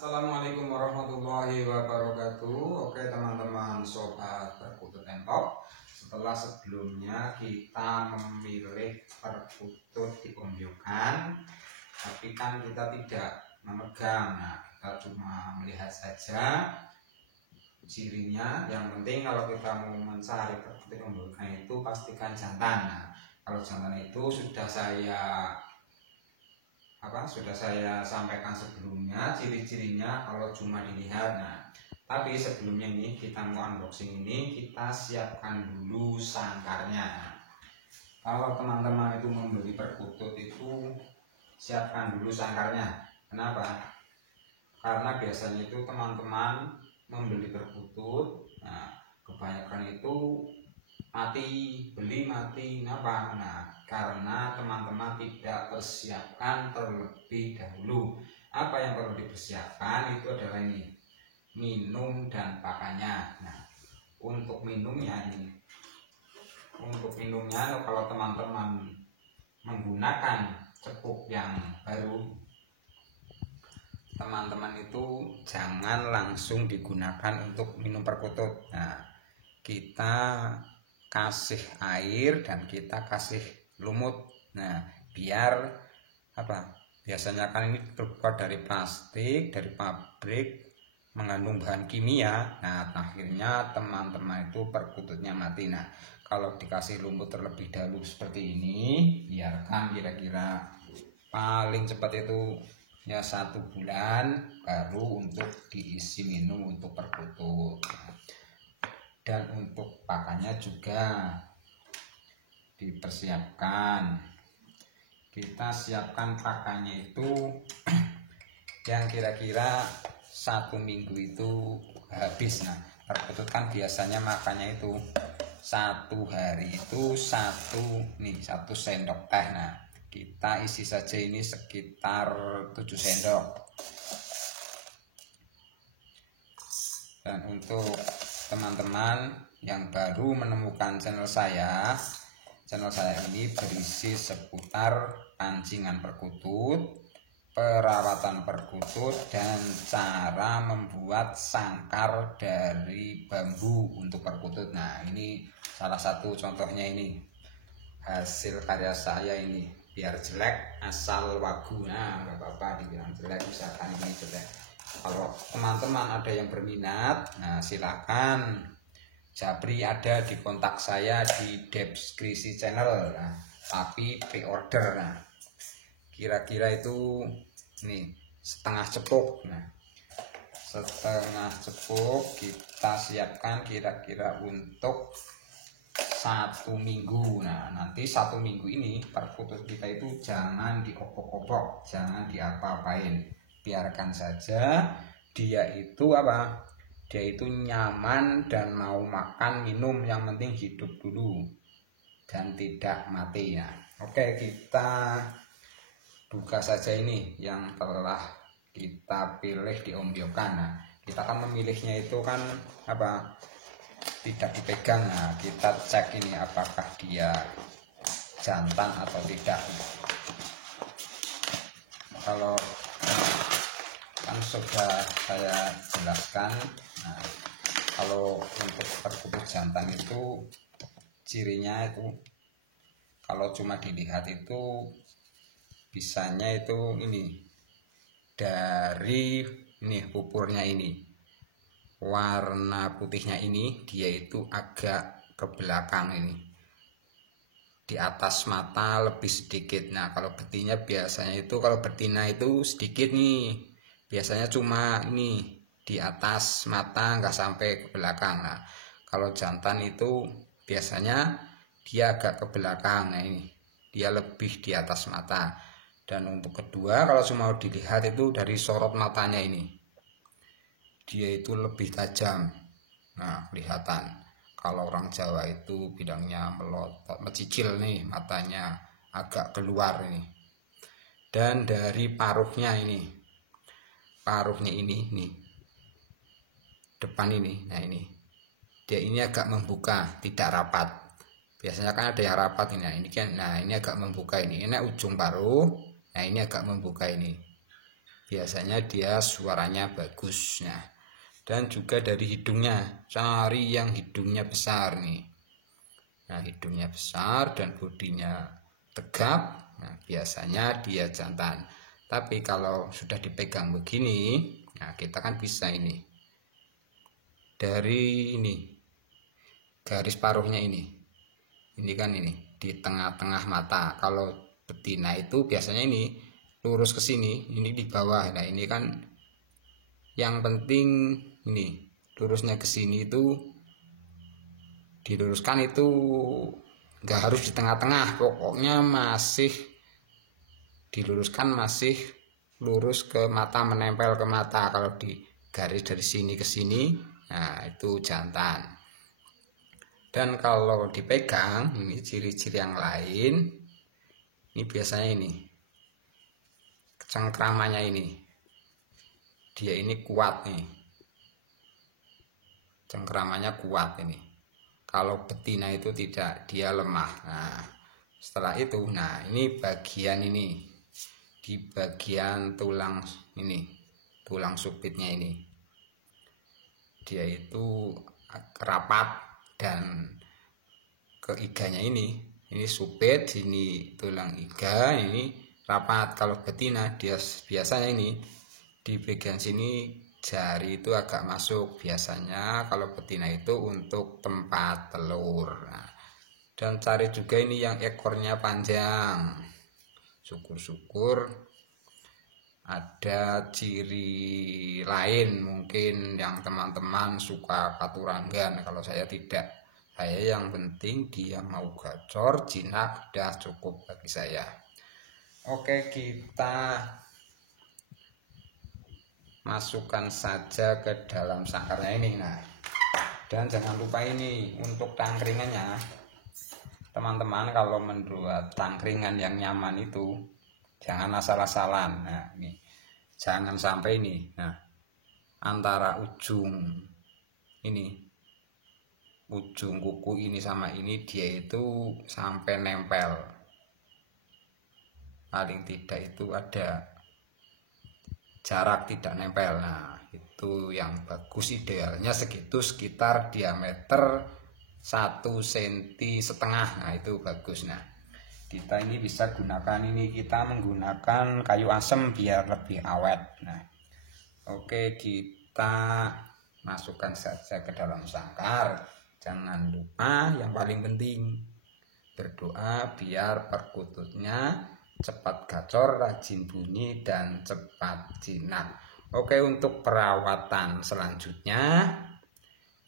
Assalamualaikum warahmatullahi wabarakatuh. Oke teman-teman sobat perkutut entok, setelah sebelumnya kita memilih perkutut di ombyokan, tapi kan kita tidak memegang. Nah, kita cuma melihat saja cirinya. Yang penting kalau kita mau mencari perkutut di ombyokan itu pastikan jantan. Nah, kalau jantan itu sudah saya sampaikan sebelumnya ciri-cirinya kalau cuma dilihat. Nah, tapi sebelumnya ini kita mau unboxing ini, kita siapkan dulu sangkarnya. Nah, kalau teman-teman itu membeli perkutut itu siapkan dulu sangkarnya. Kenapa? Karena biasanya itu teman-teman membeli perkutut, nah kebanyakan itu beli mati. Kenapa? Nah, karena teman-teman tidak persiapkan terlebih dahulu. Apa yang perlu dipersiapkan itu adalah ini, minum dan pakannya. Nah, untuk minumnya kalau teman-teman menggunakan cepuk yang baru, teman-teman itu jangan langsung digunakan untuk minum perkutut. Nah, kita kasih air dan kita kasih lumut. Nah, biar biasanya kan ini terbuat dari plastik, dari pabrik, mengandung bahan kimia. Nah, akhirnya teman-teman itu perkututnya mati. Nah, kalau dikasih lumut terlebih dahulu seperti ini, biarkan kira-kira paling cepat itu ya 1 bulan baru untuk diisi minum untuk perkutut. Dan untuk pakannya juga dipersiapkan. Kita siapkan pakannya itu yang kira-kira 1 minggu itu habis. Nah, perkutut kan biasanya makannya itu 1 hari itu 1 sendok teh. Nah, kita isi saja ini sekitar 7 sendok. Dan untuk teman-teman yang baru menemukan channel saya ini berisi seputar pancingan perkutut, perawatan perkutut, dan cara membuat sangkar dari bambu untuk perkutut. Nah, ini salah satu contohnya, ini hasil karya saya ini. Biar jelek asal wagu. Nah, nggak apa-apa dibilang jelek, misalkan ini jelek. Kalau teman-teman ada yang berminat, nah silakan japri, ada di kontak saya di deskripsi channel. Nah, tapi pre-order. Nah, kira-kira itu nih setengah cepuk. Nah, setengah cepuk kita siapkan kira-kira untuk 1 minggu. Nah, nanti 1 minggu ini perkutut kita itu jangan diopok-opok, jangan diapa-apain. Biarkan saja dia itu nyaman dan mau makan minum, yang penting hidup dulu dan tidak mati ya. Oke, kita buka saja ini yang telah kita pilih di ombyokan. Nah, kita kan memilihnya itu kan tidak dipegang. Nah, kita cek ini apakah dia jantan atau tidak. Kalau kan sudah saya jelaskan. Nah, kalau untuk perkutut jantan itu cirinya itu kalau cuma dilihat itu bisanya itu ini, dari ini pupurnya ini, warna putihnya ini dia itu agak ke belakang ini, di atas mata lebih sedikit. Nah, kalau betina biasanya itu, kalau betina itu sedikit nih, biasanya cuma ini di atas mata, nggak sampai ke belakang. Nah, kalau jantan itu biasanya dia agak ke belakang. Nah, ini dia lebih di atas mata. Dan untuk kedua, kalau cuma dilihat itu dari sorot matanya ini, dia itu lebih tajam. Nah, kelihatan. Kalau orang Jawa itu bilangnya melotot, mecicil nih, matanya agak keluar ini. Dan dari paruhnya ini nih, depan ini, nah ini dia ini agak membuka, tidak rapat. Biasanya kan ada yang rapat ini. Nah, ini kan, nah ini agak membuka ini ujung paruh. Nah, ini agak membuka ini. biasanya dia suaranya bagus. Nah, dan juga dari hidungnya, cari yang hidungnya besar nih. Nah, hidungnya besar dan bodinya tegap, nah biasanya dia jantan. Tapi kalau sudah dipegang begini, nah kita kan bisa ini dari ini garis paruhnya ini kan ini di tengah-tengah mata. Kalau betina itu biasanya ini lurus ke sini, ini di bawah. Nah, ini kan yang penting ini lurusnya ke sini itu diluruskan, itu nggak harus di tengah-tengah, pokoknya masih diluruskan, masih lurus ke mata, menempel ke mata. Kalau di garis dari sini ke sini, nah itu jantan. Dan kalau dipegang, ini ciri-ciri yang lain, ini biasanya ini cengkramannya ini, dia ini kuat nih, cengkramannya kuat ini. Kalau betina itu tidak, dia lemah. Nah, setelah itu, nah ini bagian ini, di bagian tulang ini, tulang supitnya ini, dia itu rapat, dan ke iganya ini supit, ini tulang iga, ini rapat. Kalau betina dia biasanya ini di bagian sini jari itu agak masuk, biasanya kalau betina itu untuk tempat telur. Nah, dan cari juga ini yang ekornya panjang, syukur-syukur ada ciri lain mungkin yang teman-teman suka paturanggan. Kalau saya tidak, saya yang penting dia mau gacor, jinak, udah cukup bagi saya. Oke, kita masukkan saja ke dalam sangkarnya ini. Nah, dan jangan lupa ini untuk tangkringannya, teman-teman kalau membuat tangkringan yang nyaman itu jangan asal-asalan. Nah, ini jangan sampai ini, nah antara ujung ini, ujung kuku ini sama ini, dia itu sampai nempel, paling tidak itu ada jarak tidak nempel. Nah, itu yang bagus, idealnya segitu, sekitar diameter 1,5 cm. Nah, itu bagus. Nah, kita ini bisa gunakan ini, kita menggunakan kayu asem biar lebih awet. Nah, oke, kita masukkan saja ke dalam sangkar. Jangan lupa yang paling penting berdoa biar perkututnya cepat gacor, rajin bunyi, dan cepat jinak. Oke, untuk perawatan selanjutnya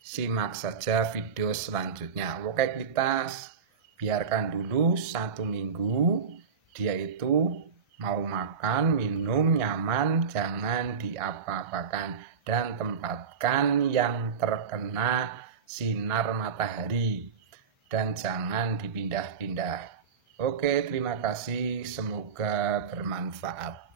simak saja video selanjutnya. Oke, kita biarkan dulu 1 minggu, dia itu mau makan, minum nyaman, jangan diapa-apakan, dan tempatkan yang terkena sinar matahari, dan jangan dipindah-pindah. Oke, terima kasih, semoga bermanfaat.